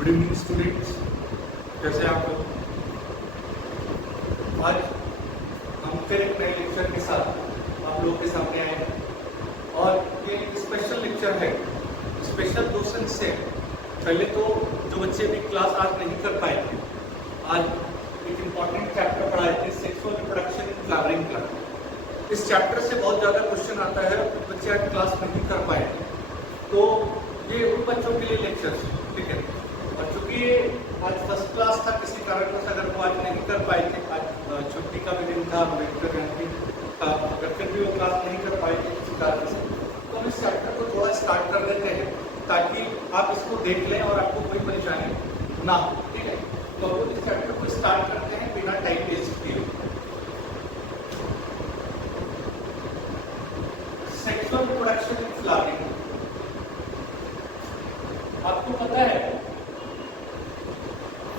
Good evening students, कैसे आप लोग। आज हम फिर एक नए लेक्चर के साथ आप लोगों के सामने आए हैं और ये स्पेशल लेक्चर है। स्पेशल दो सेंस से, पहले तो जो बच्चे भी क्लास आज नहीं कर पाए थे, आज एक इम्पॉर्टेंट चैप्टर पढ़ाए थे, sexual reproduction in flowering plant. इस चैप्टर से बहुत ज़्यादा क्वेश्चन आता है, बच्चे आज क्लास नहीं कर पाए, तो ये उन बच्चों के लिए लेक्चर, ठीक है। और चूंकि ये आज फर्स्ट क्लास था, किसी कारणवश अगर वो आज नहीं कर पाए थे, आज छुट्टी का भी दिन था, विंटर का, अगर फिर भी वो क्लास नहीं कर पाए थे किसी कारण से, तो हम इस चैप्टर को थोड़ा स्टार्ट कर देते हैं ताकि आप इसको देख लें और आपको कोई परेशानी ना हो, ठीक है। तो हम इस चैप्टर को स्टार्ट करते हैं बिना टाइम वेस्ट किए। Sexual reproduction in flowering. आपको पता है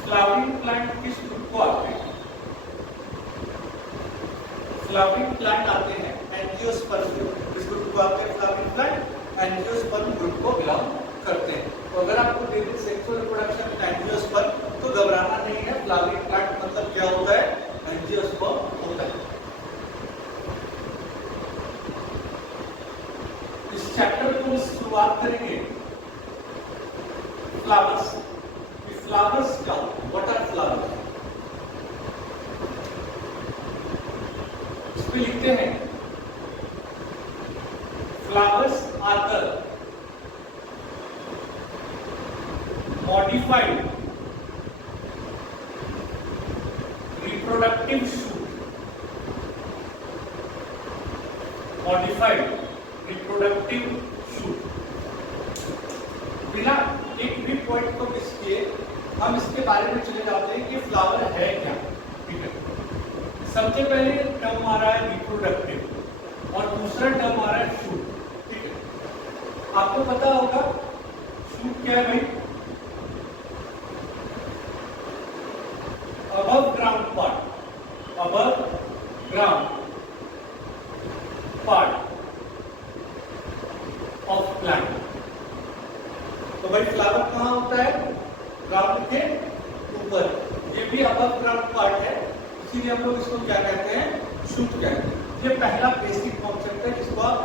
फ्लावरिंग प्लांट किस ग्रुप को आते हैं? फ्लावरिंग प्लांट आते हैं एंजियोस्पर्म ग्रुप। किस ग्रुप को आते हैं फ्लावरिंग प्लांट? एंजियोस्पर्म ग्रुप को बिलोंग करते हैं। तो अगर आपको दे दें सेक्सुअल रिप्रोडक्शन इन एंजियोस्पर्म, तो घबराना नहीं है। फ्लावरिंग प्लांट मतलब क्या होता है? एंजियोस्पर्म होता है। इस चैप्टर को शुरुआत करेंगे फ्लावर्स। फ्लावर्स क्या? What are flowers? इस पे लिखते हैं flowers are the modified reproductive shoot. Modified reproductive shoot. बिना एक भी पॉइंट को मिस किए हम इसके बारे में चले जाते हैं कि फ्लावर है क्या, ठीक है। सबसे पहले टर्म आ रहा है रिप्रोडक्टिव और दूसरा टर्म आ रहा है शूट, ठीक है। आपको पता होगा शूट क्या है भाई? Above ground part, above ground part of plant. तो भाई फ्लावर कहाँ होता है? ग्राउंड के ऊपर। ये भी अबव ग्राउंड पार्ट है, इसीलिए हम लोग इसको क्या कहते हैं? शूट कहते हैं। ये पहला बेसिक कॉन्सेप्ट है जिसको आप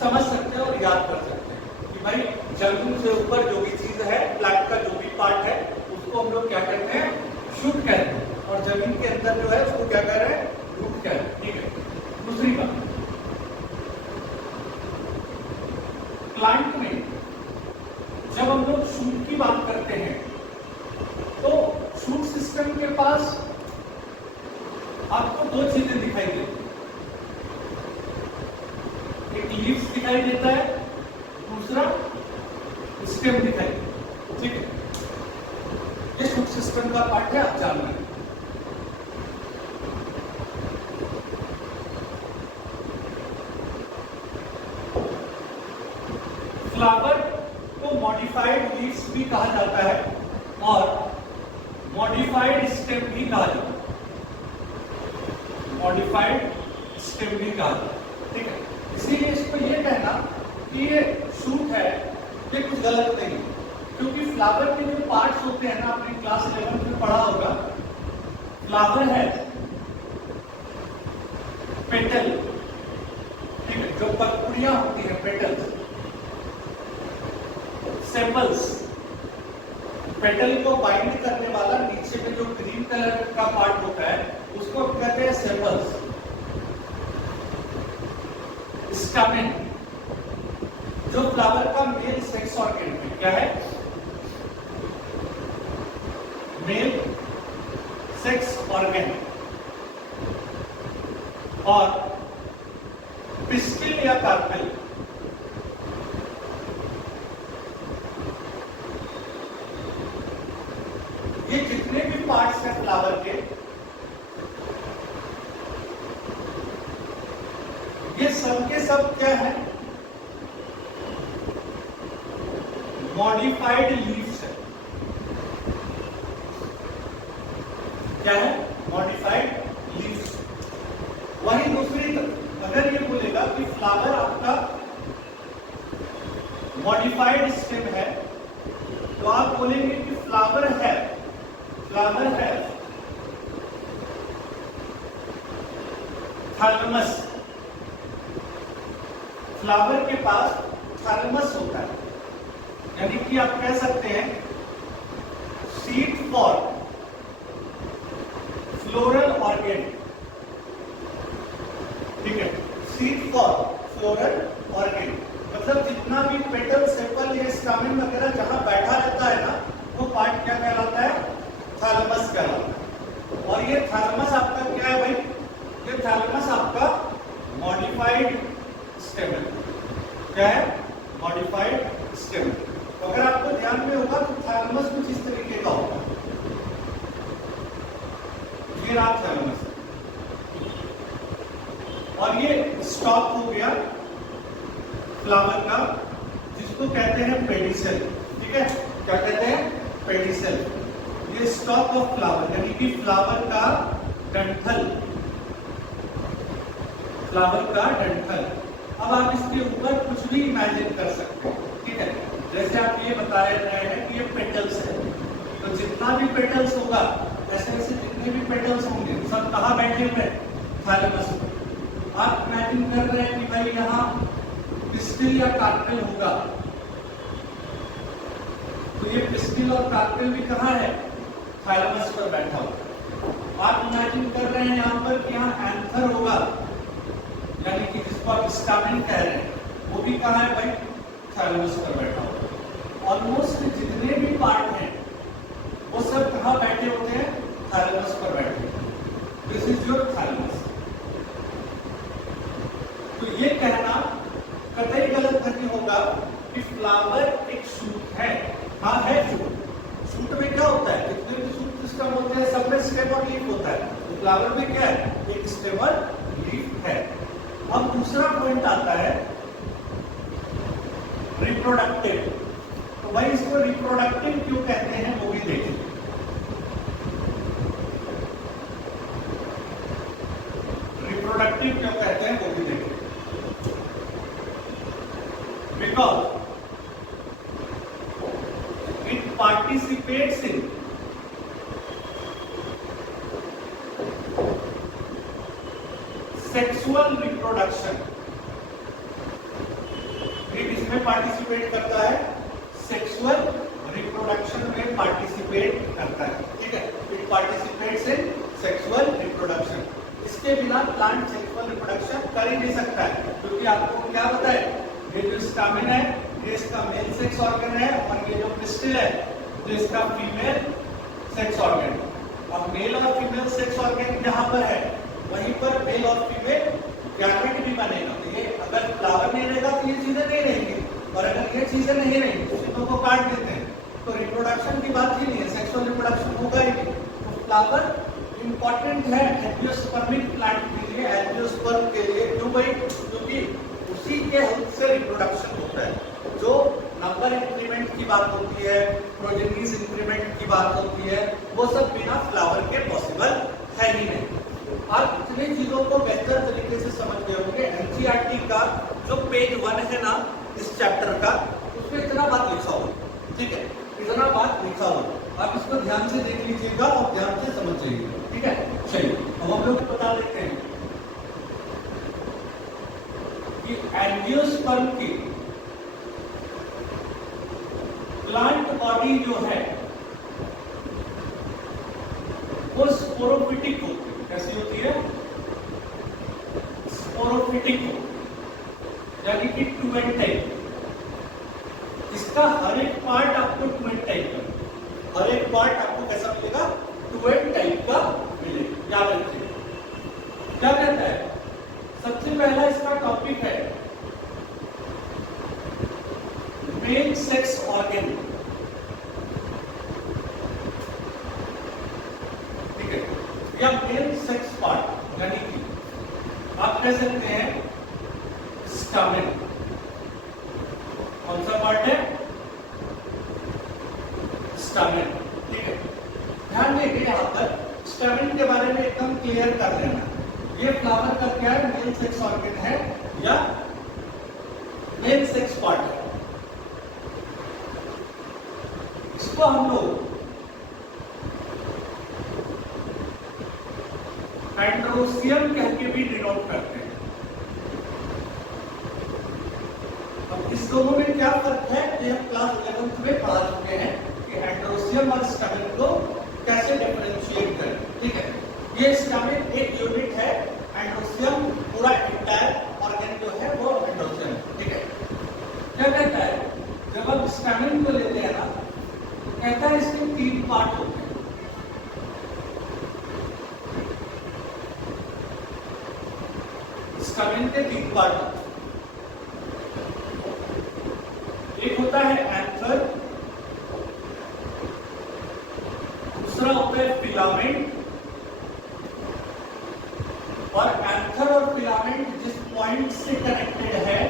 समझ सकते हैं और याद कर सकते हैं कि भाई जमीन से ऊपर जो भी चीज है, प्लांट का जो भी पार्ट है, उसको हम लोग क्या कहते हैं? शूट कहते हैं। और जमीन के अंदर जो है उसको क्या कह रहे हैं? रूट कहते हैं, ठीक है। दूसरी बात, प्लांट में जब हम लोग शूट की बात करते हैं तो शूट सिस्टम के पास आपको दो चीजें दिखाई देती हैं। एक लीव्स दिखाई देता है, दूसरा स्टेम दिखाई देता है, ठीक है। ये शूट सिस्टम का पार्ट है, आप जानना है। फ्लावर को मॉडिफाइड लीव्स भी कहा जाता है और मॉडिफाइड स्टेम भी कहा जाता है। मॉडिफाइड स्टेम भी कहा जाता है, ठीक है। इसीलिए इसको ये कहना कि ये शूट है, ये कुछ गलत नहीं, क्योंकि फ्लावर के जो पार्ट्स होते हैं ना, आपने क्लास 11 में पढ़ा होगा। फ्लावर है पेटल, ठीक है, जो पत्तियां होती है पेटल्स, सेपल्स, पेटल को बाइंड करने वाला नीचे में जो ग्रीन कलर का पार्ट होता है उसको कहते हैं सेपल्स। स्टामेन, जो फ्लावर का मेल सेक्स ऑर्गन है, क्या है? Male sex organ. और पिस्टिल या कार्पेल, ये जितने भी पार्ट्स हैं फ्लावर के, ये सब के सब क्या है? मॉडिफाइड लीव्स है। क्या है? Modified leaves. वही दूसरी तरफ अगर ये बोलेगा कि फ्लावर आपका मॉडिफाइड स्टेम है, तो आप बोलेंगे कि फ्लावर है थैलेमस, फ्लावर के पास थैलेमस होता है, यानी कि आप कह सकते हैं सीट फॉर फ्लोरल ऑर्गेन, ठीक है, सीट फॉर फ्लोरल ऑर्गेन, मतलब जितना भी पेटल, सेपल या स्टामेन वगैरह जहां बैठा रहता है ना, वो पार्ट क्या कहलाता है? थैलेमस कहलाता है। और ये थैलेमस आपका क्या है भाई? ये थैलेमस आपका मॉडिफाइड स्टेमन, क्या है? मॉडिफाइड स्टेमन। तो अगर आपको ध्यान में होगा तो थैलेमस कुछ इस तरीके का होगा, ये रहा थैलेमस, और ये स्टॉक हो गया फ्लावर का, जिसको कहते हैं पेडिसेल, ठीक है, क्या कहते हैं? पेडिसेल। ये स्टॉक ऑफ फ्लावर यानी कि फ्लावर का डंठल, फ्लावर का डंठल। अब आप इसके ऊपर कुछ भी इमेजिन कर सकते हैं, ठीक है, जैसे आप ये बता रहे हैं कि ये पेटल्स है, तो जितना भी पेटल्स होगा, ऐसे ऐसे जितने भी पेटल्स होंगे सब कहाँ बैठे हुए? थैलेमस में। आप इमेजिन कर रहे हैं कि भाई यहाँ पिस्टिल या कार्पेल होगा, तो ये पिस्टिल और कार्पेल भी कहाँ है? थैलेमस पर बैठा होगा। आप इमेजिन कर रहे हैं यहाँ पर कि यहाँ एंथर होगा, यानी कि जिसको आप स्टामेन कह रहे हैं, वो भी कहाँ है भाई? थैलेमस पर बैठा होगा। ऑलमोस्ट जितने भी पार्ट हैं वो सब कहाँ बैठे होते हैं? थैलेमस पर बैठे होते हैं। This is your thalamus. तो ये कहना कतई गलत नहीं होगा कि फ्लावर एक शूट है। हाँ है शूट। शूट में क्या होता है? जितने भी शूट सिस्टम होते हैं सब में स्टेम और लीफ होता है, तो फ्लावर में क्या है? एक स्टेम और लीफ है। अब दूसरा पॉइंट आता है रिप्रोडक्टिव। तो भाई इसको रिप्रोडक्टिव क्यों कहते हैं वो भी देखें। रिप्रोडक्टिव क्यों कहते हैं वो भी देखें। Because it participates in sexual reproduction. ये किसमें पार्टिसिपेट करता है? सेक्सुअल रिप्रोडक्शन में पार्टिसिपेट करता है, ठीक है। It participates in sexual reproduction. इसके बिना प्लांट सेक्सुअल रिप्रोडक्शन कर ही नहीं सकता है, क्योंकि आपको क्या पता है, ये जो स्टामेन है ये इसका मेल सेक्स ऑर्गन है, और ये जो पिस्टिल है जो इसका फीमेल सेक्स ऑर्गन। अब मेल और फीमेल सेक्स ऑर्गन जहां पर है वहीं पर मेल और फीमेल गैमेट भी बनेगा। तो ये अगर फ्लावर नहीं रहेगा तो ये चीजें नहीं रहेंगी, और अगर ये चीजें नहीं रहेंगी तो चीजों को काट देते हैं, तो रिप्रोडक्शन की बात ही नहीं है, सेक्सुअल रिप्रोडक्शन होगा ही नहीं। तो फ्लावर इंपॉर्टेंट है एंजियोस्पर्मिक प्लांट के लिए, एंजियोस्पर्म के लिए। क्यों भाई? क्योंकि उसी के हेल्प से रिप्रोडक्शन होता है। जो नंबर इंक्रीमेंट की बात होती है, प्रोजेनिस इंक्रीमेंट की बात होती है, वो सब बिना फ्लावर के पॉसिबल है ही नहीं। आप इतनी चीजों को बेहतर तरीके से समझ गए होंगे। एनसीईआरटी का जो पेज 1 है ना इस चैप्टर का, उसमें इतना बात लिखा हो, ठीक है, इतना बात लिखा हो, आप इसको ध्यान से देख लीजिएगा और ध्यान से समझ जाइएगा, ठीक है। चलिए अब हम लोग बता देते हैं कि एंजियोस्पर्म की प्लांट बॉडी जो है वो स्पोरोफिटिक होती है। कैसी होती है? स्पोरोफिटिक हो, यानी कि टू एंड टाइप। इसका हर एक पार्ट आपको टू एंड टाइप का, हर एक पार्ट आपको कैसा मिलेगा? टू एंड टाइप का मिलेगा। याद रखिए क्या कहता है। सबसे पहला इसका टॉपिक है मेल सेक्स ऑर्गन, ठीक है, या मेल सेक्स पार्ट, यानी कि आप कह सकते हैं स्टामेन। कौन सा पार्ट है? स्टामेन, ठीक है। ध्यान देंगे यहाँ पर स्टामेन के बारे में एकदम क्लियर कर लेना। ये फ्लावर का क्या है? मेल सेक्स ऑर्गन है या मेल सेक्स पार्ट है। इसको हम लोग एंड्रोसियम कह के भी डिनोट करते हैं। अब इस दोनों में क्या फर्क है, ये हम क्लास 11th में पढ़ा चुके हैं कि एंड्रोसियम और स्टैमेन को कैसे डिफरेंशिएट करें। ठीक है, ये स्टैमेन एक यूनिट है, एंड्रोसियम पूरा इंटायर ऑर्गन जो है वो एंड्रोसियम। ठीक है, क्या कहता है जब हम स्टैमेन को लेते हैं ना, कहता है इसके 3 पार्ट होते हैं। स्टैमेन के 3 पार्ट होते हैं। एक होता है एंथर, दूसरा होता है फिलामेंट, और एंथर और फिलामेंट जिस पॉइंट से कनेक्टेड है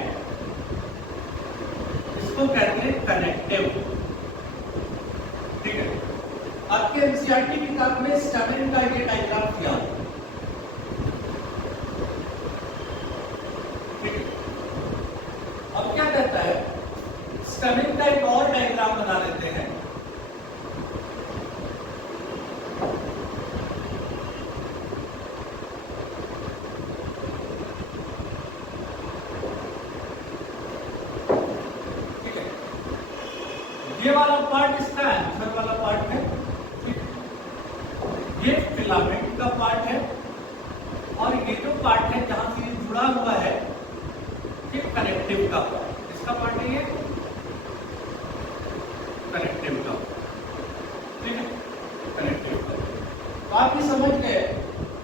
इसको कहते हैं कनेक्टिव। ठीक है, आपके एनसीईआरटी किताब में स्टैमेन का ये डायग्राम किया। ठीक है, अब क्या कहता है, स्टैमेन का एक और डायग्राम बना लेते हैं। ठीक है, ये वाला पार्ट इसका एंथर वाला पार्ट है। ठीक, ये फिलामेंट का पार्ट है, और ये जो पार्ट है जहां से ये जुड़ा हुआ है ये कनेक्टिव का पार्ट। इसका पार्ट है ये कनेक्टिव का। ठीक है, कनेक्टिव का। तो आप ये समझ गए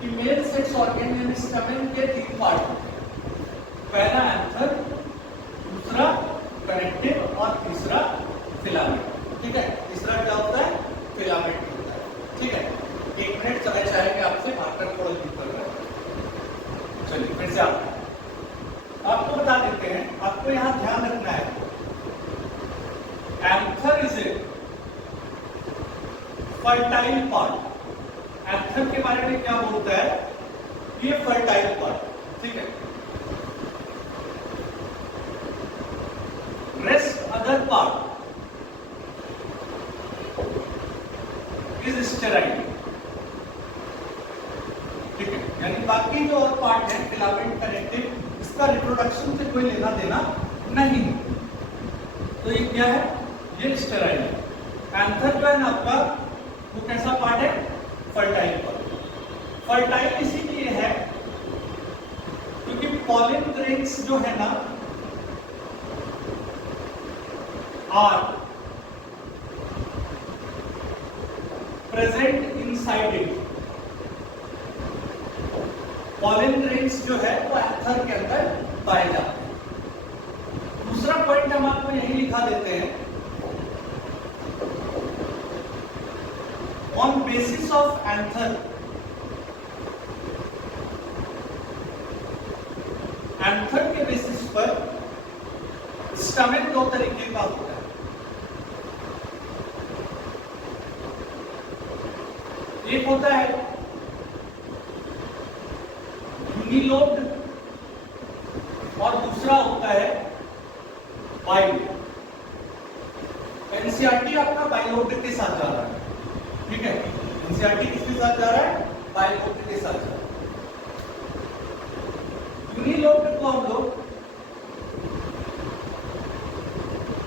कि मेल सेक्स ऑर्गन यानी स्टैमेन के 3 पार्ट होते हैं। पहला एंथर, दूसरा कनेक्टिव, और तीसरा फिलामेंट। ठीक है, तीसरा क्या होता है, फिलामेंट होता है। ठीक है, 1 मिनट समय चाहेंगे आपसे, मार्कर थोड़ा दूर कर रहा है। चलिए फिर से आपको बता देते हैं। आपको यहां ध्यान रखना है, anther is a fertile part. Anther के बारे में क्या बोलता है, ये फर्टाइल पार्ट। ठीक है, rest other part is sterile. ठीक है, यानी बाकी जो और पार्ट है फिलामेंट, कनेक्टिव, इसका रिप्रोडक्शन से कोई लेना देना नहीं। तो ये क्या है, ये स्टेराइल है। एंथर जो है ना आपका, वो कैसा पार्ट है, फर्टाइल पार्ट। फर्टाइल इसीलिए है क्योंकि पॉलन ग्रेन्स जो है ना are present inside it. Pollen grains जो है वो एंथर के अंदर पाए जाते हैं। दूसरा पॉइंट हम आपको यही लिखा देते हैं, on basis of anther, anther के बेसिस पर स्टैमेन 2 तरीके का होता है। एक होता है यूनिलोब्ड, और दूसरा होता है बाइलोब्ड। एनसीईआरटी आपका बाइलोब्ड के साथ जा रहा है। ठीक है, एनसीईआरटी किसके साथ जा रहा है, बाइलोब्ड के साथ जा रहा है। यूनिलोब्ड को हम लोग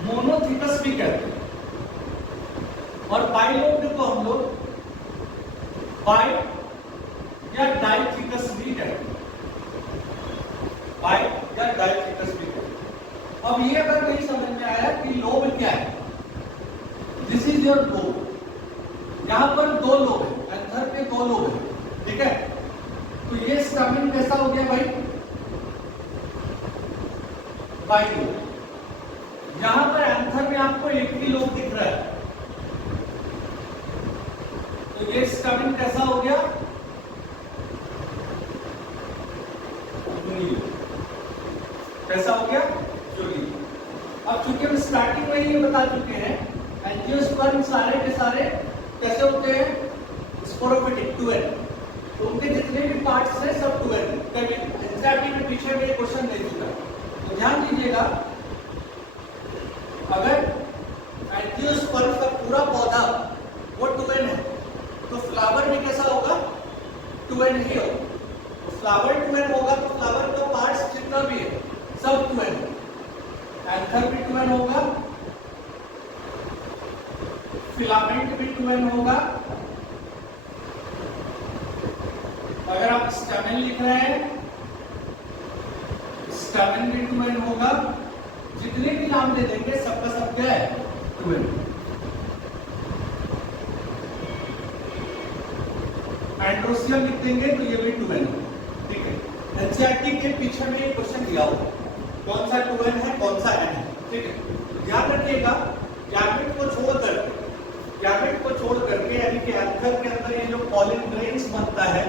मोनोथिकस भी कहते हैं, और बाइलोब्ड को हम लोग बाई या डाइथिकस भी कहते हैं। बाई या डाइथिकस भी कहते हैं। अब ये अगर नहीं समझ में आया कि लोब क्या है, दिस इज योर लोब। यहां पर 2 लोब है, एंथर पे 2 लोब है। ठीक है, तो ये स्टैमेन कैसा हो गया भाई, बाइलोब। यहां पर एंथर में आपको एक ही लोब दिख रहा है, तो ये स्टैमेन कैसा हो गया, कैसा हो गया, यूनिलोब। अब चूंकि हम स्टार्टिंग में ही बता चुके हैं, एंजियोस्पर्म सारे के सारे कैसे होते हैं, स्पोरोफिटिक, 2n। तो उनके जितने भी पार्ट्स हैं सब 2n। कभी एनसीईआरटी में पीछे में क्वेश्चन दे चुका है, तो ध्यान दीजिएगा, अगर एंजियोस्पर्म का पूरा फिलामेंट भी 2n होगा। अगर आप स्टैमेन लिख रहे हैं, स्टैमेन भी 2n होगा। जितने भी नाम ले देंगे सबका सब क्या है 2n। एंड्रोसियम लिख देंगे तो ये भी 2n होगा। ठीक है, एनसीईआरटी के पीछे में एक क्वेश्चन दिया हुआ, कौन सा 2n है कौन सा n है। ठीक है, ध्यान रखिएगा गैमेट को छोड़ करके यानी कि एंथर के अंदर ये जो पॉलिन ग्रेन्स बनता है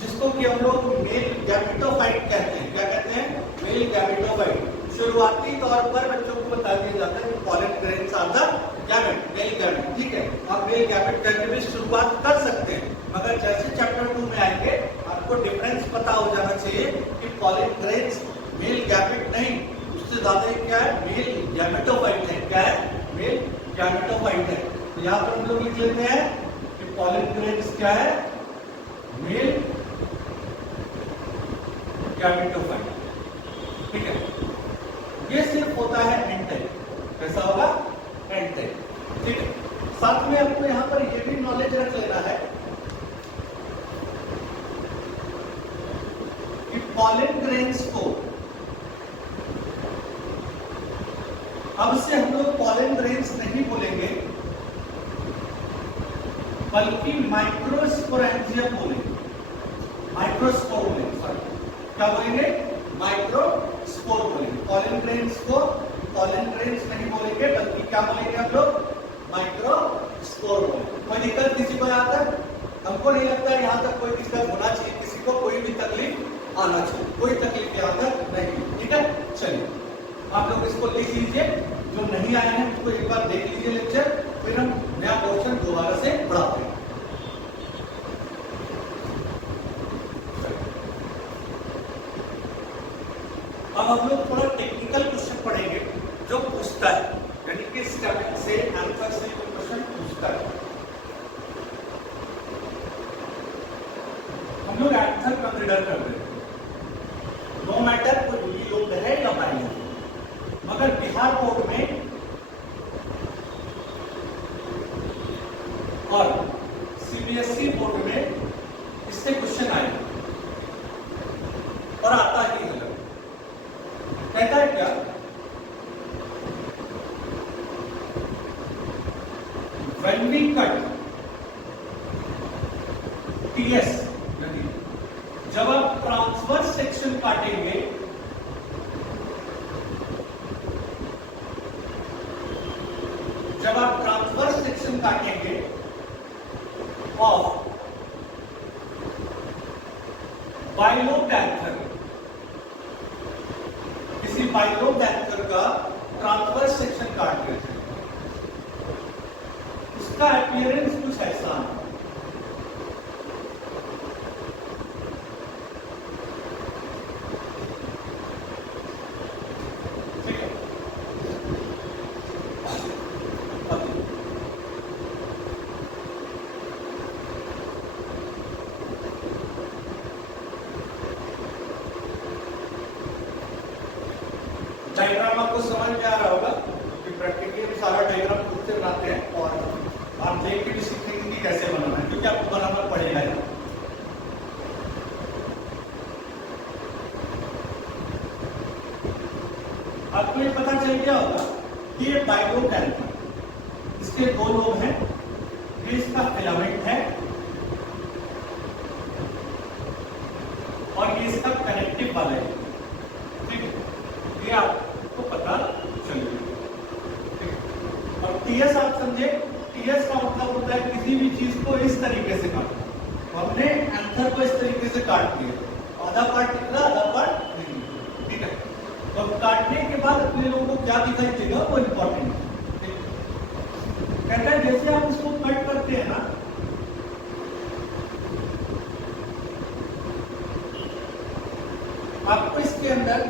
जिसको कि हम लोग मेल गैमेटोफाइट कहते हैं। क्या कहते हैं? Male gametophyte. शुरुआती तौर पर बच्चों को बता दिया जाता है कि pollen grains are the gamete, male gamete. ठीक है, आप मेल गैमेट करके भी शुरुआत कर सकते हैं, मगर जैसे चैप्टर 2 में आएंगे आपको डिफरेंस पता हो जाना चाहिए कि पॉलिन ग्रेन्स मेल गैमेट नहीं, उससे ज्यादा क्या है, मेल गैमेटोफाइट है। क्या है? मेल गैमेटोफाइट है। तो यहाँ पर हम लोग लिख लेते हैं कि पॉलिन ग्रेन्स क्या है, मेल गैमेटोफाइट। ठीक है, ये सिर्फ होता है एन टाइप। कैसा होगा? N type. ठीक है, साथ में आपको यहाँ पर ये भी नॉलेज रख लेना है कि पॉलिन ग्रेन्स को अब से हम लोग पॉलिन ग्रेन्स नहीं बोलेंगे बल्कि माइक्रोस्पोरेंजियम बोलेंगे। माइक्रोस्पोर बोलेंगे, सॉरी, क्या बोलेंगे? माइक्रोस्पोर बोलेंगे। पॉलिन ग्रेन्स को पॉलिन ग्रेन्स नहीं बोलेंगे बल्कि क्या बोलेंगे हम लोग? माइक्रोस्पोर बोलेंगे। कोई दिक्कत किसी को यहाँ तक? हमको नहीं लगता यहाँ तक कोई दिक्कत होना चाहिए, किसी को कोई भी तकलीफ आना चाहिए, कोई तकलीफ यहाँ तक नहीं। ठीक है, चलिए आप लोग इसको लिख लीजिए, जो नहीं आए हैं उसको एक बार देख लीजिए लेक्चर, फिर हम नया क्वेश्चन दोबारा से पढ़ाते हैं। अब हम लोग थोड़ा टेक्निकल क्वेश्चन पढ़ेंगे जो पूछता है, यानी कि स्टेमिंग से आंसर से कोई क्वेश्चन पूछता है। हम लोग आंसर कंसीडर कर रहे हैं, नो मैटर कोई भी लोग है या बाई, मगर बिहार बोर्ड में और सीबीएसई बोर्ड में इससे क्वेश्चन आए और आता ही है। कहता है क्या? When we cut TS, जब आप ट्रांसवर्स सेक्शन काटेंगे ऑफ बाइलोपैंथर, किसी बाइलोपैंथर का ट्रांसवर्स सेक्शन काट लेते हैं, उसका अपीयरेंस कुछ ऐसा है। डायग्राम आपको समझ में आ रहा होगा कि प्रैक्टिकली हम सारा डायग्राम खुद से बनाते हैं और आप देख के भी सीखेंगे कि कैसे बनाना है, क्योंकि आपको बनाना पड़ेगा। आपको ये पता चल गया होगा कि ये बाइलोपैंथर, इसके दो लोब हैं, ये इसका फिलामेंट है और ये इसका कनेक्टिव वाला है। ठीक है, ये आपको पता चलेगा। और टीएस आप समझे, टीएस का मतलब होता है किसी भी चीज को इस तरीके से काटना। तो हमने आंसर को इस तरीके से काट दिया, आधा पार्ट निकला आधा पार्ट नहीं। ठीक है, तो काटने के बाद अपने लोगों को क्या दिखाई देगा वो इंपॉर्टेंट है। कहता है जैसे आप इसको कट करते हैं ना, आपको इसके अंदर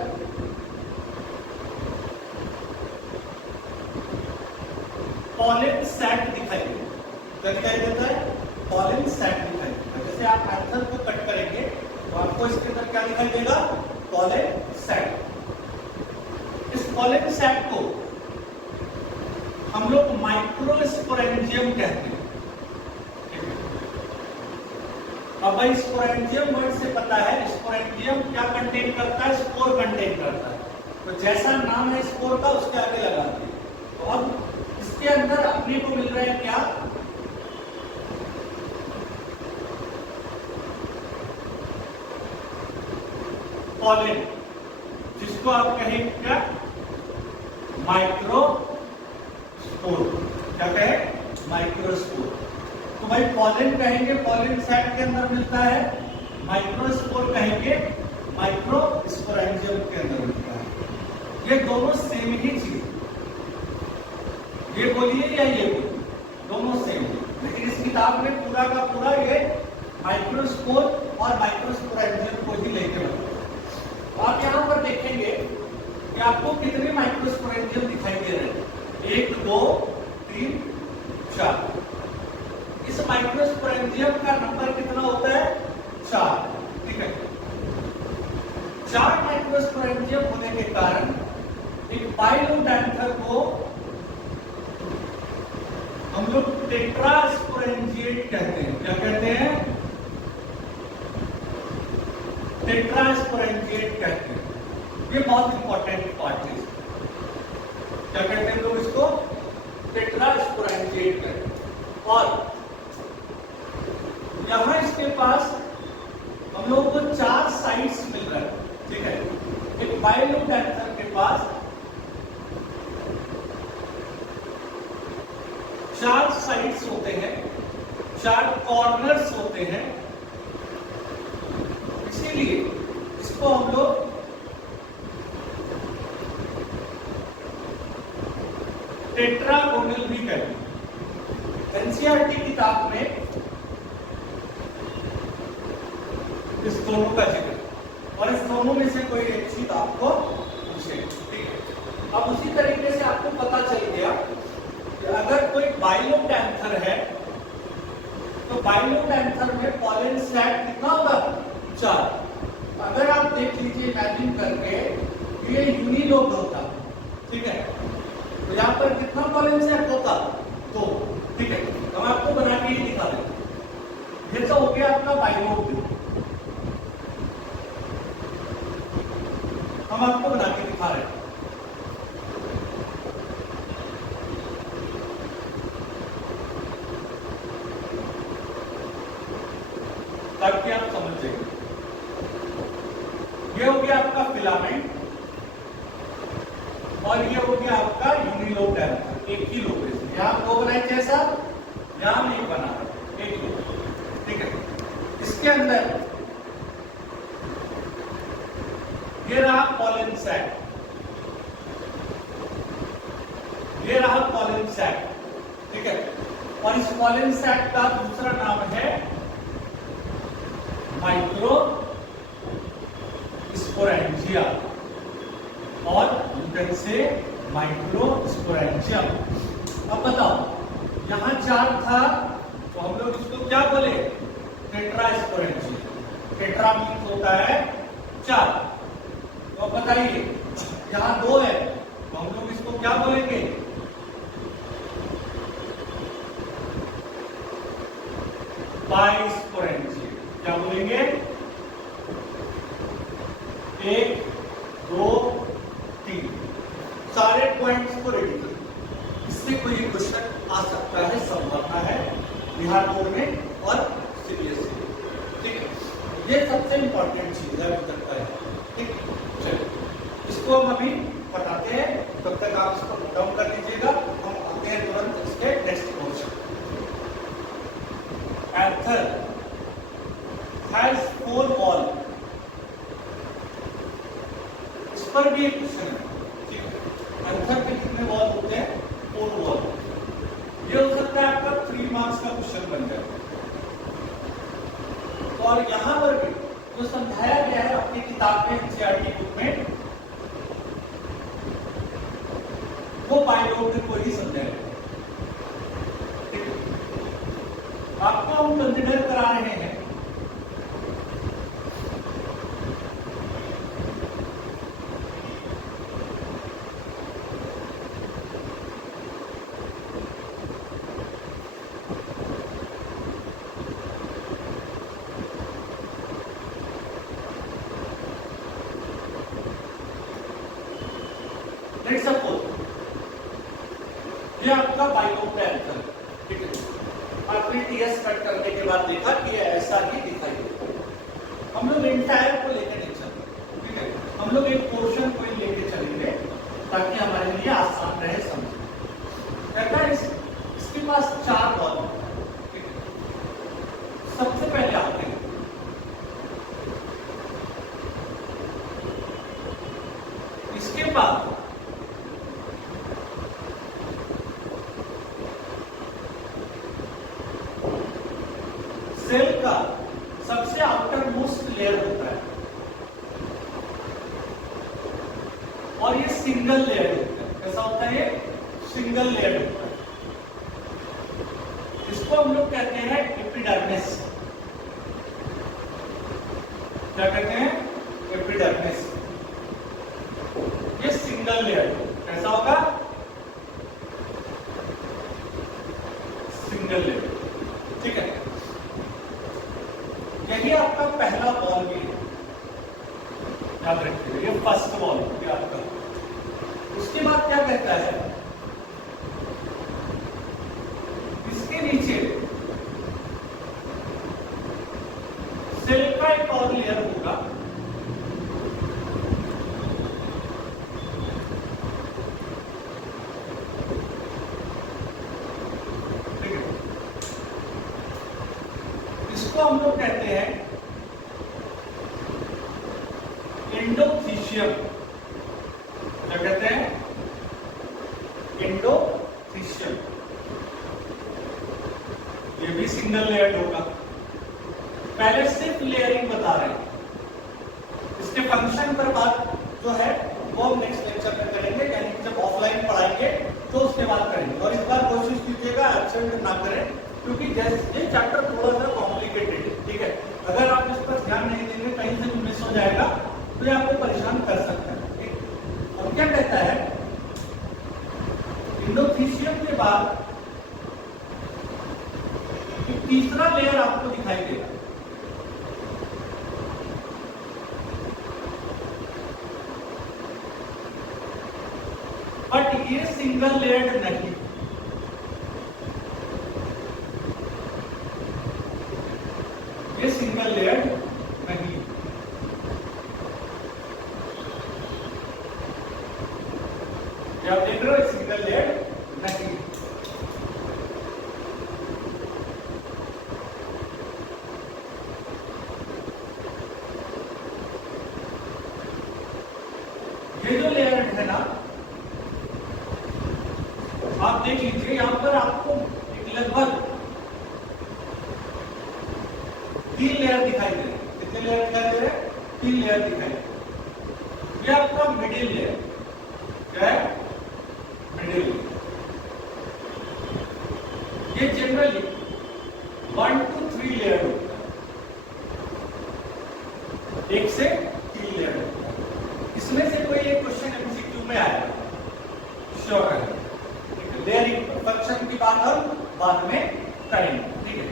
पॉलिन सैक दिखाई देता है। क्या दिखाई देता है? पॉलिन सैक दिखाई देता है। जैसे आप एंथर को कट करेंगे तो आपको इसके अंदर क्या दिखाई देगा? Pollen sac. इस पॉलिन सैक को हम लोग माइक्रोस्पोरेंजियम कहते हैं। अब भाई स्पोरेंजियम वर्ड से पता है स्पोरेंजियम क्या कंटेन करता है, स्पोर कंटेन करता है। तो जैसा नाम है स्पोर का उसके आगे लगा दिए। तो अब इसके अंदर अपने को मिल रहा है क्या, पॉलन, जिसको आप कहेंगे क्या, माइक्रोस्पोर। क्या कहें, माइक्रोस्पोर। तो भाई पॉलन कहेंगे पॉलन सैक के अंदर मिलता है, माइक्रोस्पोर कहेंगे माइक्रोस्पोरेंजियम के अंदर मिलता है। ये दोनों सेम ही चीज, ये बोलिए या ये बोलिए, दोनों सेम है। लेकिन इस किताब में पूरा का पूरा ये माइक्रोस्पोर और माइक्रोस्पोरेंजियम को ही लेके बना। आप यहाँ पर देखेंगे कि आपको कितने माइक्रोस्पोरेंजियम दिखाई दे रहे हैं, 1 2 3 4। इस माइक्रोस्पोरेंजियम का नंबर कितना होता है, 4। ठीक है, 4 माइक्रोस्पोरेंजियम होने के कारण एक बाइलोडैंथर को हम लोग टेट्रास्पोरेंजिएट कहते हैं। क्या कहते हैं, टेट्रास्पोरेंजिएट कहते हैं। ये बहुत इंपॉर्टेंट पार्ट है। क्या कहते हैं लोग इसको, टेट्रास्पोरेंजिएट कहते हैं। और यहां इसके पास हम लोगों को 4 साइट्स मिल रहा है। ठीक है, एक बाइलोडैंथर के पास 4 साइट्स होते हैं, 4 कॉर्नर्स होते हैं। इसीलिए इसको हम लोग टेट्रागोनल भी कहते हैं। एनसीईआरटी किताब में इस दोनों का जिक्र, और इस दोनों में से कोई एक चीज आपको पूछे। ठीक है, अब उसी तरीके से आपको पता चल गया कि अगर कोई बाइलोडैंथर है तो बाइलोडैंथर में पॉलन सैक कितना होगा, 4। अगर आप देख लीजिए इमेजिन करके, ये यूनिलोब होता। ठीक है, तो यहाँ पर कितना पॉलन सैक होता, 2। ठीक है, तो मैं आपको बना के ही दिखा देता। ये तो हो गया आपका बाइलोब, हम आपको बना के दिखा रहे हैं। ताकि आप समझ जाइए। ये हो गया आपका फिलामेंट और ये हो गया आपका यूनिलोडैंथर, एक ही लोब है। यहां 2 बनाए जैसा, यहां नहीं बना, एक लोब। ठीक है, इसके अंदर ये रहा पॉलन सैक, ये रहा पॉलन सैक। ठीक है, और इस पॉलन सैक का दूसरा नाम है माइक्रो स्पोरेंजिया, और उनमें से माइक्रोस्पोरेंजियम। अब बताओ, यहां 4 था तो हम लोग इसको क्या बोले, टेट्रास्पोरेंजियम। टेट्रा मीन्स होता है 4। तो बताइए, यहां 2 है तो हम लोग इसको क्या बोलेंगे, बाइस्पोरेंजियम। क्या बोलेंगे, 1 2 3। सारे पॉइंट्स को रेडी करें, इससे कोई क्वेश्चन आ सकता है, संभावना है बिहार बोर्ड में और सीबीएसई। ठीक है, ये सबसे इंपॉर्टेंट चीज है अभी तक का है। ठीक, चलिए इसको हम अभी बताते हैं, तब तक आप इसको नोट डाउन कर लीजिएगा। हम आते हैं तुरंत इसके next question. Anther has 4 wall, इस पर भी एक क्वेश्चन है। ठीक है, एंथर के कितने वॉल होते हैं, 4 वॉल। ये हो सकता है आपका 3 मार्क्स का क्वेश्चन बन जाए। और यहां पर भी जो समझाया गया है अपनी किताब में, एनसीईआरटी बुक में, वो बाइलोब को ही समझाया। ठीक है, आपको हम कंसिडर करा रहे हैं ये आपका बाइनोम का आंसर है, ठीक है। आपने टीएस कट करने के बाद देखा कि ऐसा ही दिखाई देता। हम लोग एंटायर को लेकर नहीं चलते, ठीक है, हम लोग एक पोर्शन को ही लेके चलेंगे ताकि हमारे लिए आसान रहे समझना। कहता है इसके पास 4 बॉल, ठीक है। सबसे पहले आते हैं इसके बाद सेल का सबसे आउटर मोस्ट लेयर होता है और ये सिंगल लेयर होता है। कैसा होता है? ये सिंगल लेयर होता है। इसको हम लोग कहते हैं एपिडर्मिस। क्या कहते हैं? एपिडर्मिस। ये सिंगल लेयर कैसा होगा? सिंगल लेयर, ठीक है। यही आपका पहला बॉल भी है, याद रखिए, ये फर्स्ट बॉल है आपका। उसके बाद क्या कहता है? इसके नीचे सेल का एक और लेयर होगा, ठीक है। इसको हम लोग कहते हैं एंडोथीशियम। क्या कहते हैं? एंडोथीशियम। ये भी सिंगल लेयर होगा। पहले सिर्फ लेयरिंग बता रहे हैं, इसके फंक्शन पर बात जो है वो हम नेक्स्ट लेक्चर में करेंगे, यानी कि जब ऑफलाइन पढ़ाएंगे तो उसके बाद करेंगे। और इस बार कोशिश कीजिएगा एब्सेंट ना करें, क्योंकि ये चैप्टर थोड़ा सा कॉम्प्लिकेटेड है, ठीक है। अगर आप इस पर ध्यान नहीं देंगे, कहीं से भी मिस हो जाएगा तो ये आपको परेशान कर सकता है, ठीक। अब क्या कहता है? एंडोथीशियम के बाद तीसरा लेयर आपको दिखाई देगा, बट ये सिंगल लेयर नहीं। ये सिंगल लेयर नहीं। ये आप देख रहे हो, सिंगल लेयर नहीं। ये जो लेयर है ना, आप देख लीजिए, यहां पर आपको एक लगभग 3 लेयर दिखाई दे रहे हैं। कितने लेयर दिखाई दे रहे हैं? 3 लेयर दिखाई दे रहे हैं। ये आपका मिडिल लेयर। क्या है? Middle layer. ये जनरली 1 to 3 लेयर होता है, 1 से 3 लेयर होता है। इसमें से कोई एक क्वेश्चन एमसीक्यू में आएगा, श्योर है। लेयरिंग फंक्शन की बात हम बाद में करेंगे, ठीक है।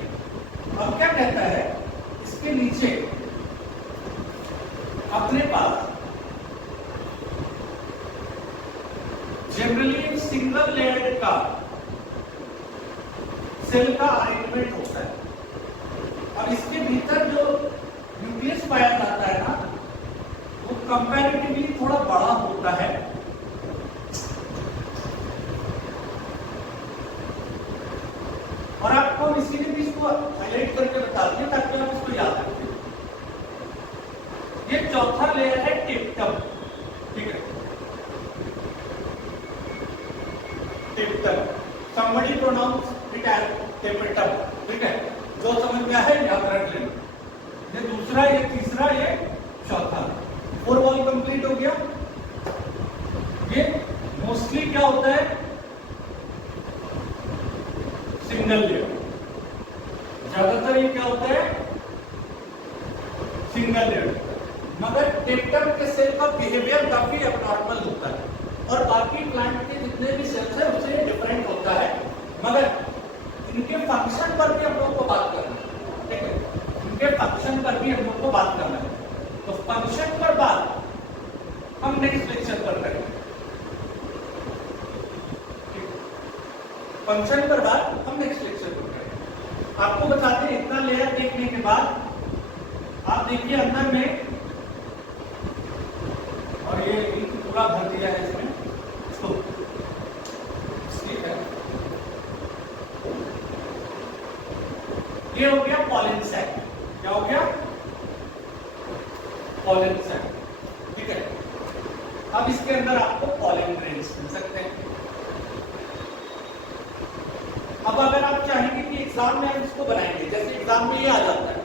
अब क्या कहता है? इसके नीचे अपने पास जनरली सिंगल लेयर का सेल का अरेंजमेंट होता है और इसके भीतर जो न्यूक्लियस पाया जाता है ना, वो कंपैरेटिवली थोड़ा बड़ा होता है। और आपको हम इसीलिए भी इसको हाईलाइट करके बता दिए ताकि आप इसको याद रखें। ये चौथा लेयर है टेप्टम, ठीक है। टेप्टम, somebody pronounce it as टेप्टम, ठीक है। जो समझ में है याद रख लेना। ये दूसरा, ये तीसरा, ये चौथा। 4 बॉल कंप्लीट हो गया। ये मोस्टली क्या होता है? Single layer. ज्यादातर ये क्या होता है? Single layer. मगर टेप्टम के सेल का बिहेवियर काफी अबनॉर्मल होता है और बाकी प्लांट के जितने भी सेल्स है उससे डिफरेंट होता है। मगर इनके फंक्शन पर भी हम लोग को बात करना है, ठीक है। इनके फंक्शन पर भी हम लोग को बात करना है, तो फंक्शन पर बात हम नेक्स्ट लेक्चर पर करेंगे। फंक्शन पर बात हम नेक्स्ट लेक्चर में करेंगे। आपको बता दें, इतना लेयर देखने के बाद आप देखिए अंदर में, और ये इंक पूरा भर दिया है इसमें, इसको ठीक है। ये हो गया पॉलन सैक। क्या हो गया? पॉलन सैक, ठीक है। अब इसके अंदर आपको पॉलन ग्रेन्स मिल सकते हैं। अब अगर आप चाहेंगे कि एग्जाम में हम इसको बनाएंगे, जैसे एग्जाम में ये आ जाता है,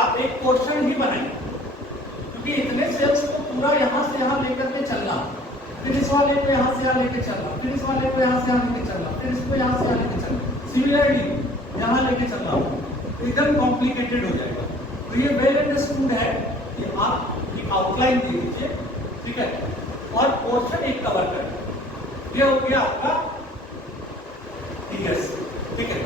आप एक पोर्शन ही बनाएंगे, क्योंकि इतने सेल्स को पूरा यहां से यहां लेकर के चलना, फिर इस वाले को यहां से यहां लेके चलना, फिर इस वाले को यहां से यहां लेके चलना, फिर इसको यहां से यहां लेके चलना, सिमिलरली यहां लेके चलना, तो एकदम कॉम्प्लिकेटेड हो जाएगा। तो ये वेल अंडरस्टूड है कि आप एक आउटलाइन दे दीजिए, ठीक है, और पोर्शन एक कवर करना। ये हो गया आपका टीएस, ठीक है।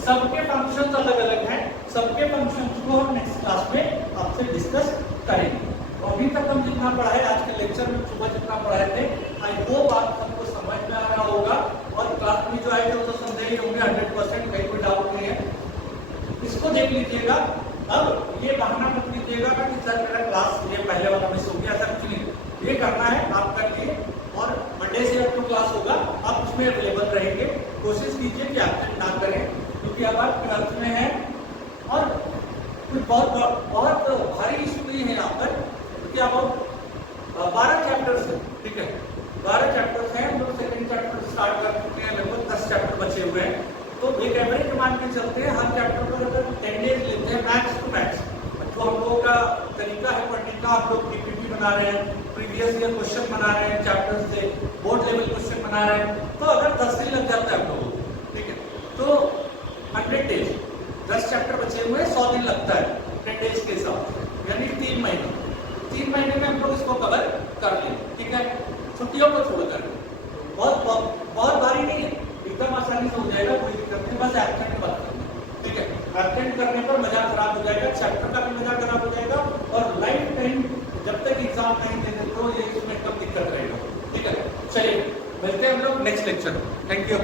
सबके फंक्शंस अलग अलग हैं, सबके फंक्शंस को हम नेक्स्ट क्लास में आपसे डिस्कस करेंगे। तो अभी तक हम जितना पढ़ा है आज के लेक्चर में, सुबह जितना पढ़ाए थे, आई होप आप सबको समझ में आ रहा होगा, और क्लास में जो आए थे तो समझे ही होंगे 100%, कहीं कोई डाउट नहीं है। इसको देख लीजिएगा। अब ये बहाना मत लीजिएगा कि सर मेरा क्लास ये पहले वाला मिस हो गया, सर कुछ नहीं, ये करना है आप कर लिए, और मंडे से अब जो क्लास होगा आप उसमें अवेलेबल रहेंगे। कोशिश कीजिए कि एब्सेंट ना करें, क्योंकि अब आप ट्वेल्थ में हैं और कुछ बहुत भारी इशू नहीं है यहाँ पर, क्योंकि अब 12 चैप्टर्स हैं, ठीक है, 12 चैप्टर्स हैं। हम लोग सेकेंड चैप्टर स्टार्ट कर चुके हैं, लगभग 10 चैप्टर बचे हुए हैं। तो एक एवरेज मान के चलते हैं, हर चैप्टर पर अगर 10 डेज लेते हैं मैक्स टू मैक्स, जो हम लोगों का तरीका है पढ़ने का, आप लोग पीपीटी बना रहे हैं, प्रीवियस ईयर क्वेश्चन बना रहे हैं, चैप्टर से बोर्ड लेवल क्वेश्चन बना रहे हैं, तो अगर 10 दिन लग जाता है आप लोगों को, ठीक है, तो 100 डेज, 10 चैप्टर बचे हुए 100 दिन लगता है 10 डेज के हिसाब से, यानी 3 महीने। 3 महीने में हम लोग इसको कवर कर लें, ठीक है, छुट्टियों को छोड़कर। बहुत भारी नहीं है, एकदम आसानी से हो जाएगा, कोई दिक्कत नहीं, बस एब्सेंट मत करना, ठीक है। एब्सेंट करने पर मजा खराब हो जाएगा, चैप्टर का भी मजा खराब हो जाएगा, और लाइफ टाइम जब तक एग्जाम नहीं देते तो ये इसमें कम दिक्कत रहेगा, ठीक है। चलिए मिलते हैं हम लोग नेक्स्ट लेक्चर में। Thank you.